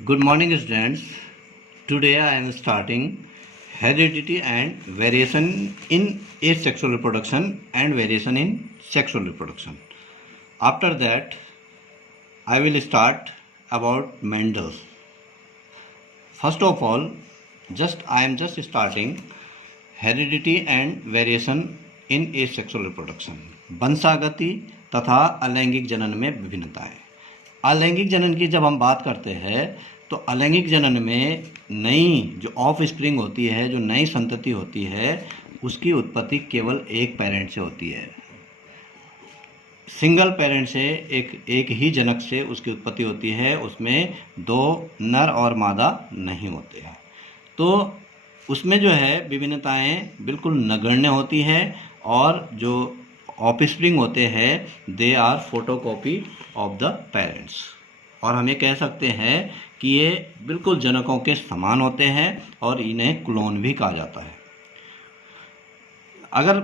Good morning, students. Today I am starting heredity and variation in asexual reproduction and variation in sexual reproduction. After that, I will start about Mendel. First of all, I am just starting heredity and variation in asexual reproduction. वंशागति तथा अलैंगिक जनन में विभिन्नताएं। अलैंगिक जनन की जब हम बात करते हैं तो अलैंगिक जनन में नई जो ऑफ स्प्रिंग होती है, जो नई संतति होती है, उसकी उत्पत्ति केवल एक पेरेंट से होती है। सिंगल पेरेंट से एक ही जनक से उसकी उत्पत्ति होती है। उसमें दो नर और मादा नहीं होते हैं। तो उसमें जो है विभिन्नताएं बिल्कुल नगण्य होती है और जो ऑफस्प्रिंग होते हैं they are photocopy of the parents, और हम ये कह सकते हैं कि ये बिल्कुल जनकों के समान होते हैं और इन्हें क्लोन भी कहा जाता है। अगर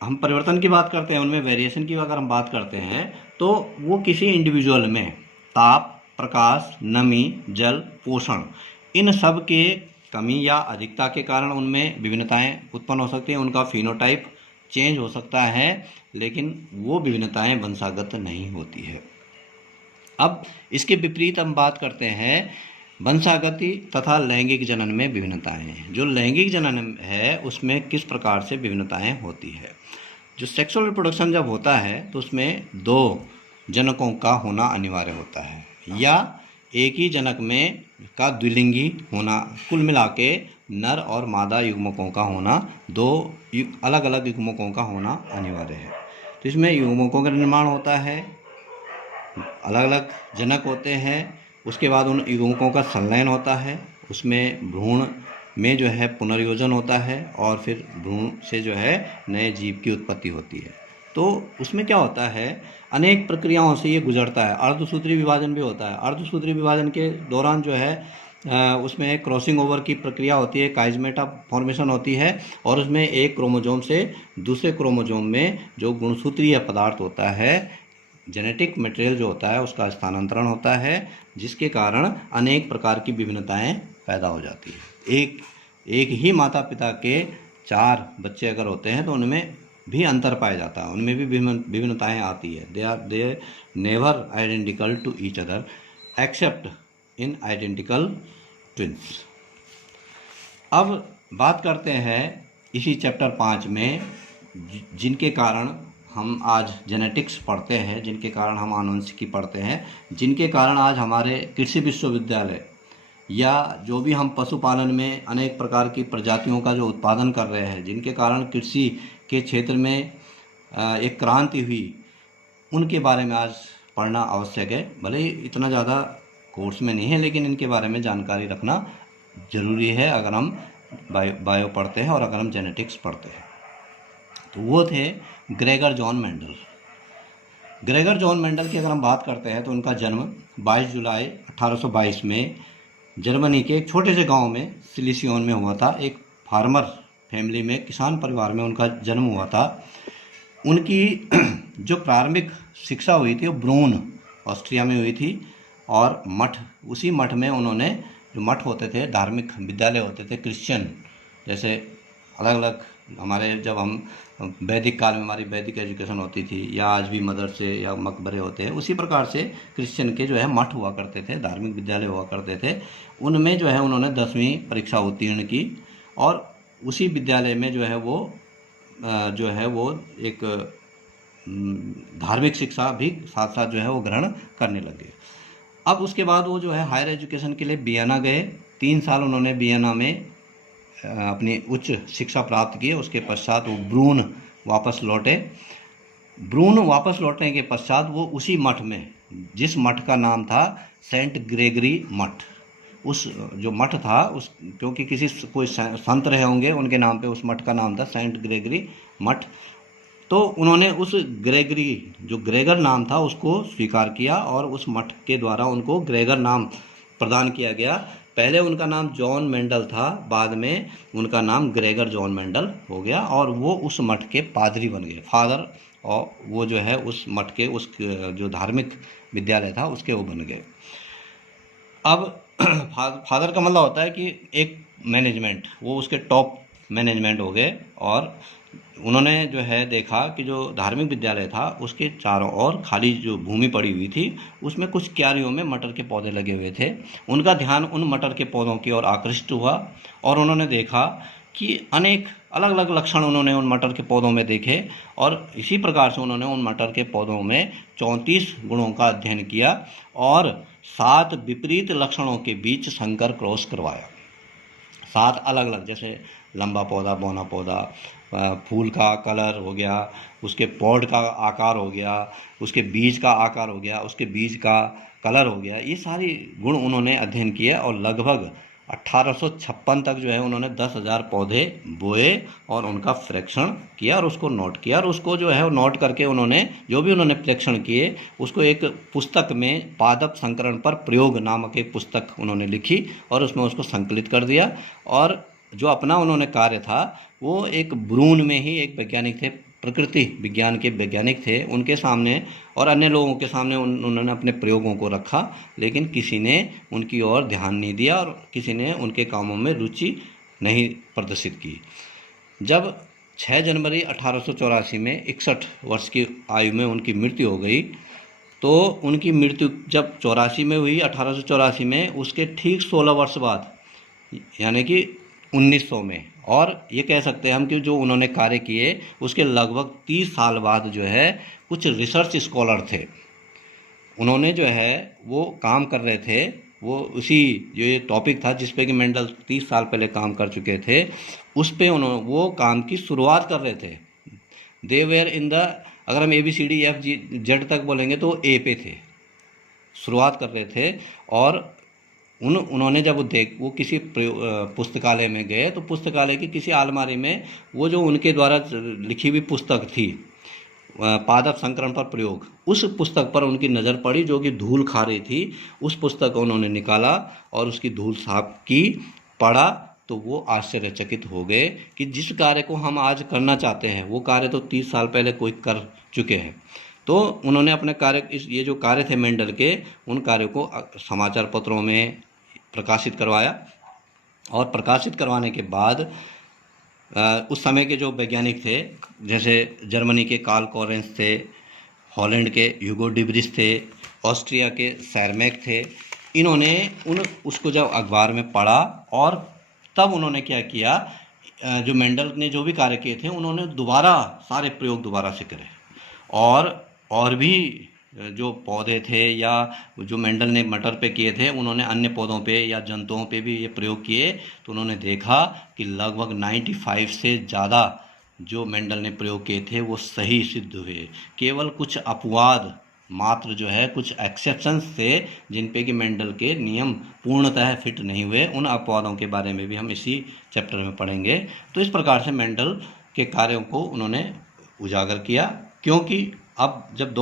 हम परिवर्तन की बात करते हैं, उनमें वेरिएशन की अगर हम बात करते हैं तो वो किसी इंडिविजुअल में ताप, प्रकाश, नमी, जल, पोषण, इन सब के कमी या अधिकता के कारण उनमें विभिन्नताएं उत्पन्न हो सकती हैं। उनका फिनोटाइप चेंज हो सकता है, लेकिन वो विभिन्नताएं वंशागत नहीं होती है। अब इसके विपरीत हम बात करते हैं वंशागति तथा लैंगिक जनन में विभिन्नताएं। जो लैंगिक जनन है उसमें किस प्रकार से विभिन्नताएं होती है। जो सेक्सुअल रिप्रोडक्शन जब होता है तो उसमें दो जनकों का होना अनिवार्य होता है, या एक ही जनक में का द्विलिंगी होना, कुल मिला के नर और मादा युग्मकों का होना, दो अलग अलग युग्मकों का होना अनिवार्य है। तो इसमें युग्मकों का निर्माण होता है, अलग अलग जनक होते हैं, उसके बाद उन युग्मकों का संलयन होता है, उसमें भ्रूण में जो है पुनर्योजन होता है और फिर भ्रूण से जो है नए जीव की उत्पत्ति होती है। तो उसमें क्या होता है, अनेक प्रक्रियाओं से ये गुजरता है। अर्धसूत्री विभाजन भी होता है। अर्धसूत्री विभाजन के दौरान जो है उसमें क्रॉसिंग ओवर की प्रक्रिया होती है, काइजमेटा फॉर्मेशन होती है, और उसमें एक क्रोमोजोम से दूसरे क्रोमोजोम में जो गुणसूत्रीय पदार्थ होता है, जेनेटिक मटेरियल जो होता है, उसका स्थानांतरण होता है, जिसके कारण अनेक प्रकार की विभिन्नताएं पैदा हो जाती है। एक ही माता पिता के 4 बच्चे अगर होते हैं तो उनमें भी अंतर पाया जाता है, उनमें भी विभिन्नताएं आती है। They never identical to each other except in identical twins. अब बात करते हैं इसी चैप्टर 5 में जिनके कारण हम आज जेनेटिक्स पढ़ते हैं, जिनके कारण हम आनुवंशिकी पढ़ते हैं, जिनके कारण आज हमारे कृषि विश्वविद्यालय या जो भी हम पशुपालन में अनेक प्रकार की प्रजातियों का जो उत्पादन कर रहे हैं, जिनके कारण कृषि के क्षेत्र में एक क्रांति हुई, उनके बारे में आज पढ़ना आवश्यक है। भले ही इतना ज़्यादा कोर्स में नहीं है, लेकिन इनके बारे में जानकारी रखना ज़रूरी है अगर हम बायो पढ़ते हैं और अगर हम जेनेटिक्स पढ़ते हैं। तो वो थे Gregor John Mendel. Gregor John Mendel की अगर हम बात करते हैं तो उनका जन्म 22 जुलाई 1822 में जर्मनी के एक छोटे से गांव में सिलिसियोन में हुआ था। एक फार्मर फैमिली में, किसान परिवार में उनका जन्म हुआ था। उनकी जो प्रारंभिक शिक्षा हुई थी वो ब्रून ऑस्ट्रिया में हुई थी, और उसी मठ में उन्होंने, जो मठ होते थे, धार्मिक विद्यालय होते थे क्रिश्चियन, जैसे अलग अलग हमारे जब हम वैदिक काल में हमारी वैदिक एजुकेशन होती थी, या आज भी मदरसे या मकबरे होते हैं, उसी प्रकार से क्रिश्चियन के जो है मठ हुआ करते थे, धार्मिक विद्यालय हुआ करते थे। उनमें जो है उन्होंने 10वीं परीक्षा उत्तीर्ण की, और उसी विद्यालय में जो है वो एक धार्मिक शिक्षा भी साथ साथ जो है वो ग्रहण करने लगे। अब उसके बाद वो जो है हायर एजुकेशन के लिए वियना गए। 3 साल उन्होंने वियना में अपनी उच्च शिक्षा प्राप्त की। उसके पश्चात वो ब्रून वापस लौटे। ब्रून वापस लौटने के पश्चात वो उसी मठ में, जिस मठ का नाम था सेंट ग्रेगरी मठ, उस जो मठ था उस, क्योंकि कोई संत रहे होंगे, उनके नाम पे उस मठ का नाम था सेंट ग्रेगरी मठ। तो उन्होंने उस जो ग्रेगर नाम था उसको स्वीकार किया, और उस मठ के द्वारा उनको ग्रेगर नाम प्रदान किया गया। पहले उनका नाम जॉन मेंडल था, बाद में उनका नाम ग्रेगर जॉन मेंडल हो गया, और वो उस मठ के पादरी बन गए, फादर, और वो जो है उस मठ के, उस जो धार्मिक विद्यालय था उसके वो बन गए। अब फादर का मतलब होता है कि एक मैनेजमेंट, वो उसके टॉप मैनेजमेंट हो गए, और उन्होंने जो है देखा कि जो धार्मिक विद्यालय था उसके चारों ओर खाली जो भूमि पड़ी हुई थी उसमें कुछ क्यारियों में मटर के पौधे लगे हुए थे। उनका ध्यान उन मटर के पौधों की ओर आकृष्ट हुआ और उन्होंने देखा कि अनेक अलग अलग लक्षण उन्होंने उन मटर के पौधों में देखे, और इसी प्रकार से उन्होंने उन मटर के पौधों में 34 गुणों का अध्ययन किया और 7 विपरीत लक्षणों के बीच संकर क्रॉस करवाया। 7 अलग अलग, जैसे लंबा पौधा, बौना पौधा, फूल का कलर हो गया, उसके पॉड का आकार हो गया, उसके बीज का आकार हो गया, उसके बीज का कलर हो गया, ये सारी गुण उन्होंने अध्ययन किए और लगभग 1856 तक जो है उन्होंने 10,000 पौधे बोए और उनका प्रेक्षण किया और उसको नोट किया, और उसको जो है नोट करके उन्होंने जो भी उन्होंने प्रेक्षण किए उसको एक पुस्तक में पादप संकरण पर प्रयोग नामक एक पुस्तक उन्होंने लिखी और उसमें उसको संकलित कर दिया। और जो अपना उन्होंने कार्य था वो एक ब्रून में ही एक वैज्ञानिक थे, प्रकृति विज्ञान के वैज्ञानिक थे, उनके सामने और अन्य लोगों के सामने उन्होंने अपने प्रयोगों को रखा, लेकिन किसी ने उनकी ओर ध्यान नहीं दिया और किसी ने उनके कामों में रुचि नहीं प्रदर्शित की। जब 6 जनवरी 1884 में 61 वर्ष की आयु में उनकी मृत्यु हो गई, तो उनकी मृत्यु जब 84 में हुई, 1884 में, उसके ठीक 16 वर्ष बाद यानी कि 1900 में, और ये कह सकते हैं हम कि जो उन्होंने कार्य किए उसके लगभग 30 साल बाद जो है कुछ रिसर्च स्कॉलर थे, उन्होंने जो है वो काम कर रहे थे, वो उसी जो ये टॉपिक था जिस पे कि मेंडल 30 साल पहले काम कर चुके थे उस पे उन्होंने वो काम की शुरुआत कर रहे थे। दे वेयर इन द, अगर हम ABCDEFG तक बोलेंगे तो ए पे थे, शुरुआत कर रहे थे। और उन्होंने जब वो किसी पुस्तकालय में गए तो पुस्तकालय की किसी अलमारी में वो जो उनके द्वारा लिखी हुई पुस्तक थी पादप संकरण पर प्रयोग, उस पुस्तक पर उनकी नज़र पड़ी जो कि धूल खा रही थी। उस पुस्तक को उन्होंने निकाला और उसकी धूल साफ की, पढ़ा, तो वो आश्चर्यचकित हो गए कि जिस कार्य को हम आज करना चाहते हैं वो कार्य तो 30 साल पहले कोई कर चुके हैं। तो उन्होंने अपने कार्य, ये जो कार्य थे मेंडल के, उन कार्यों को समाचार पत्रों में प्रकाशित करवाया, और प्रकाशित करवाने के बाद उस समय के जो वैज्ञानिक थे, जैसे जर्मनी के कार्ल कोरेंस थे, हॉलैंड के ह्यूगो डिब्रिस थे, ऑस्ट्रिया के सैरमैक थे, इन्होंने उसको जब अखबार में पढ़ा और तब उन्होंने क्या किया, जो मेंडल ने जो भी कार्य किए थे उन्होंने दोबारा सारे प्रयोग दोबारा से करे, और भी जो पौधे थे या जो मेंडल ने मटर पे किए थे उन्होंने अन्य पौधों पे या जंतुओं पे भी ये प्रयोग किए। तो उन्होंने देखा कि लगभग 95 से ज़्यादा जो मेंडल ने प्रयोग किए थे वो सही सिद्ध हुए। केवल कुछ अपवाद मात्र जो है, कुछ एक्सेप्शंस थे जिन पे कि मेंडल के नियम पूर्णतः फिट नहीं हुए। उन अपवादों के बारे में भी हम इसी चैप्टर में पढ़ेंगे। तो इस प्रकार से मेंडल के कार्यों को उन्होंने उजागर किया, क्योंकि अब जब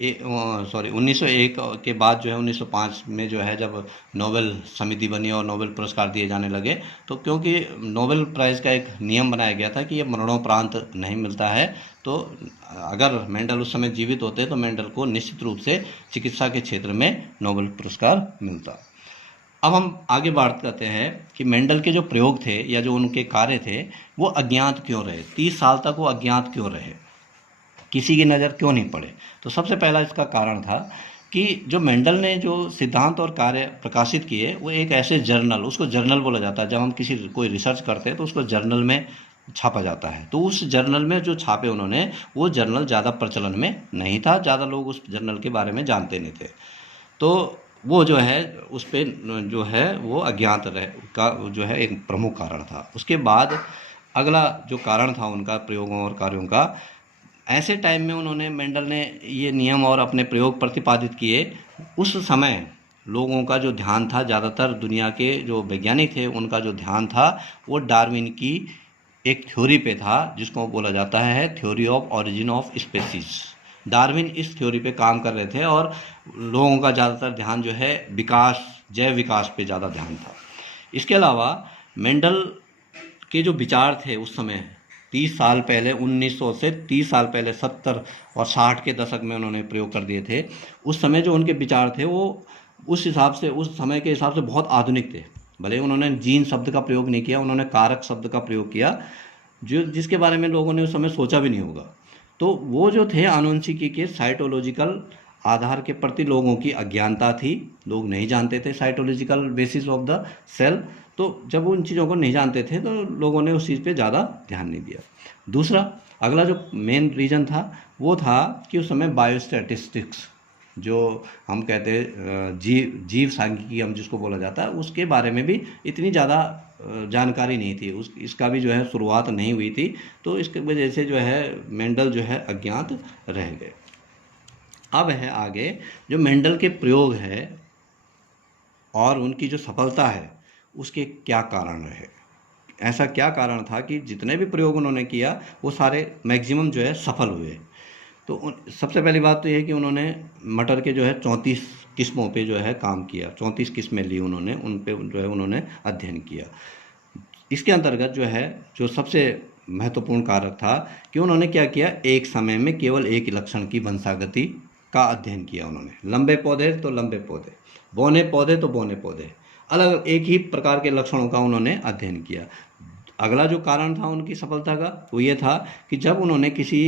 1901 के बाद जो है 1905 में जो है जब नोबेल समिति बनी और नोबेल पुरस्कार दिए जाने लगे, तो क्योंकि नोबेल प्राइज़ का एक नियम बनाया गया था कि ये मरणोपरांत नहीं मिलता है, तो अगर मेंडल उस समय जीवित होते तो मेंडल को निश्चित रूप से चिकित्सा के क्षेत्र में नोबेल पुरस्कार मिलता। अब हम आगे बात करते हैं कि मेंडल के जो प्रयोग थे या जो उनके कार्य थे वो अज्ञात क्यों रहे, 30 साल तक वो अज्ञात क्यों रहे, किसी की नज़र क्यों नहीं पड़े। तो सबसे पहला इसका कारण था कि जो मेंडल ने जो सिद्धांत और कार्य प्रकाशित किए वो एक ऐसे जर्नल, उसको जर्नल बोला जाता है, जब हम कोई रिसर्च करते हैं तो उसको जर्नल में छापा जाता है। तो उस जर्नल में जो छापे उन्होंने, वो जर्नल ज़्यादा प्रचलन में नहीं था, ज़्यादा लोग उस जर्नल के बारे में जानते नहीं थे, तो वो जो है उस पर जो है वो अज्ञात रहे का जो है एक प्रमुख कारण था। उसके बाद अगला जो कारण था उनका प्रयोगों और कार्यों का, ऐसे टाइम में उन्होंने, मेंडल ने ये नियम और अपने प्रयोग प्रतिपादित किए, उस समय लोगों का जो ध्यान था, ज़्यादातर दुनिया के जो वैज्ञानिक थे उनका जो ध्यान था वो डार्विन की एक थ्योरी पे था जिसको बोला जाता है theory of origin of species. Darwin इस थ्योरी पे काम कर रहे थे और लोगों का ज़्यादातर ध्यान जो है विकास, जैव विकास पे ज़्यादा ध्यान था। इसके अलावा मेंडल के जो विचार थे उस समय 30 साल पहले, 1900 से 30 साल पहले 70 और 60 के दशक में उन्होंने प्रयोग कर दिए थे। उस समय जो उनके विचार थे वो उस हिसाब से, उस समय के हिसाब से बहुत आधुनिक थे। भले उन्होंने जीन शब्द का प्रयोग नहीं किया, उन्होंने कारक शब्द का प्रयोग किया, जो जिसके बारे में लोगों ने उस समय सोचा भी नहीं होगा। तो वो जो थे आनुवंशिकी के साइटोलॉजिकल आधार के प्रति लोगों की अज्ञानता थी, लोग नहीं जानते थे cytological basis of the cell. तो जब उन चीज़ों को नहीं जानते थे तो लोगों ने उस चीज़ पे ज़्यादा ध्यान नहीं दिया। दूसरा, अगला जो मेन रीज़न था वो था कि उस समय बायोस्टैटिस्टिक्स, जो हम कहते हैं जीव सांख्यिकी हम जिसको बोला जाता है, उसके बारे में भी इतनी ज़्यादा जानकारी नहीं थी, इसका भी जो है शुरुआत नहीं हुई थी। तो इसकी वजह से जो है मेंडल जो है अज्ञात रह गए। अब है आगे जो मेंडल के प्रयोग है और उनकी जो सफलता है उसके क्या कारण रहे। ऐसा क्या कारण था कि जितने भी प्रयोग उन्होंने किया वो सारे मैक्सिमम जो है सफल हुए। तो सबसे पहली बात तो ये है कि उन्होंने मटर के जो है 34 किस्मों पे जो है काम किया, 34 किस्में ली उन्होंने, उन पे जो है उन्होंने अध्ययन किया। इसके अंतर्गत जो है जो सबसे महत्वपूर्ण कारक था कि उन्होंने क्या किया, एक समय में केवल एक लक्षण की वंशागति का अध्ययन किया उन्होंने। लंबे पौधे तो लंबे पौधे, बौने पौधे तो बौने पौधे, अलग एक ही प्रकार के लक्षणों का उन्होंने अध्ययन किया। अगला जो कारण था उनकी सफलता का वो ये था कि जब उन्होंने किसी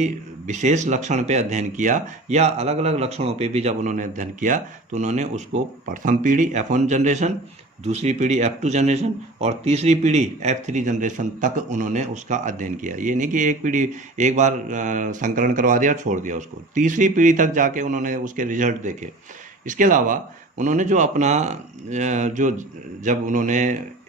विशेष लक्षण पे अध्ययन किया या अलग अलग लक्षणों पे भी जब उन्होंने अध्ययन किया तो उन्होंने उसको प्रथम पीढ़ी F1 जनरेशन, दूसरी पीढ़ी F2 जनरेशन और तीसरी पीढ़ी F3 जनरेशन तक उन्होंने उसका अध्ययन किया। ये नहीं कि एक पीढ़ी एक बार संकरण करवा दिया और छोड़ दिया उसको, तीसरी पीढ़ी तक जाके उन्होंने उसके रिजल्ट देखे। इसके अलावा उन्होंने जो अपना जो जब उन्होंने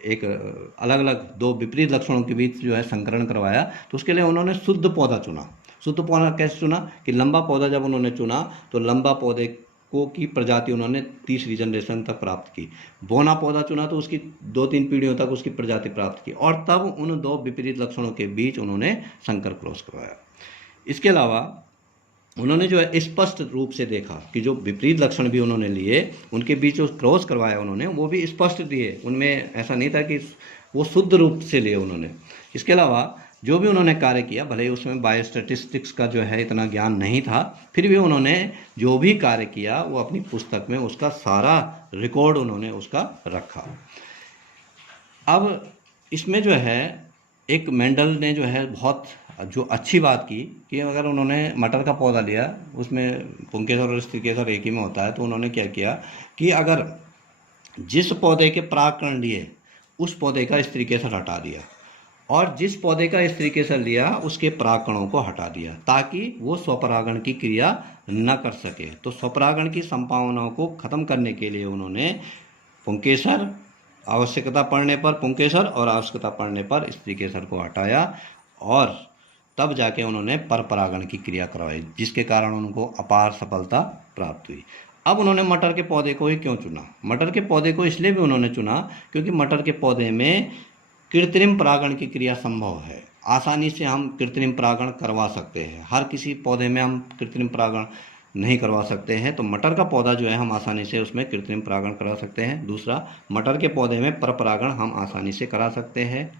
एक अलग अलग दो विपरीत लक्षणों के बीच जो है संकरण करवाया तो उसके लिए उन्होंने शुद्ध पौधा चुना। शुद्ध पौधा कैसे चुना कि लंबा पौधा जब उन्होंने चुना तो लंबा पौधे को की प्रजाति उन्होंने तीसरी जनरेशन तक प्राप्त की। बौना पौधा चुना तो उसकी 2-3 पीढ़ियों तक उसकी प्रजाति प्राप्त की और तब उन दो विपरीत लक्षणों के बीच उन्होंने संकर क्रॉस करवाया। इसके अलावा उन्होंने जो है स्पष्ट रूप से देखा कि जो विपरीत लक्षण भी उन्होंने लिए उनके बीच जो क्रॉस करवाया उन्होंने वो भी स्पष्ट दिए, उनमें ऐसा नहीं था कि वो शुद्ध रूप से लिए उन्होंने। इसके अलावा जो भी उन्होंने कार्य किया, भले ही उसमें बायोस्टैटिस्टिक्स का जो है इतना ज्ञान नहीं था, फिर भी उन्होंने जो भी कार्य किया वो अपनी पुस्तक में उसका सारा रिकॉर्ड उन्होंने उसका रखा। अब इसमें जो है एक मेंडल ने जो है बहुत जो अच्छी बात की कि अगर उन्होंने मटर का पौधा लिया, उसमें पुंकेसर और स्त्रीकेसर एक ही में होता है, तो उन्होंने क्या किया कि अगर जिस पौधे के परागकण लिए उस पौधे का स्त्रीकेसर हटा दिया और जिस पौधे का स्त्रीकेसर लिया उसके परागकणों को हटा दिया ताकि वो स्वपरागण की क्रिया न कर सके। तो स्वपरागण की संभावनाओं को खत्म करने के लिए उन्होंने पुंकेसर, आवश्यकता पड़ने पर पुंकेसर और आवश्यकता पड़ने पर स्त्रीकेसर को हटाया और तब जाके उन्होंने परपरागण की क्रिया करवाई, जिसके कारण उनको अपार सफलता प्राप्त हुई। अब उन्होंने मटर के पौधे को ही क्यों चुना? मटर के पौधे को इसलिए भी उन्होंने चुना क्योंकि मटर के पौधे में कृत्रिम परागण की क्रिया संभव है। आसानी से हम कृत्रिम परागण करवा सकते हैं, हर किसी पौधे में हम कृत्रिम परागण नहीं करवा सकते हैं, तो मटर का पौधा जो है हम आसानी से उसमें कृत्रिम परागण करा सकते हैं। दूसरा, मटर के पौधे में परपरागण हम आसानी से करा सकते हैं।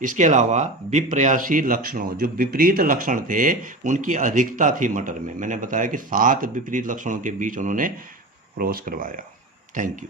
इसके अलावा विप्रयासी लक्षणों, जो विपरीत लक्षण थे उनकी अधिकता थी मटर में। मैंने बताया कि 7 विपरीत लक्षणों के बीच उन्होंने क्रॉस करवाया। Thank you.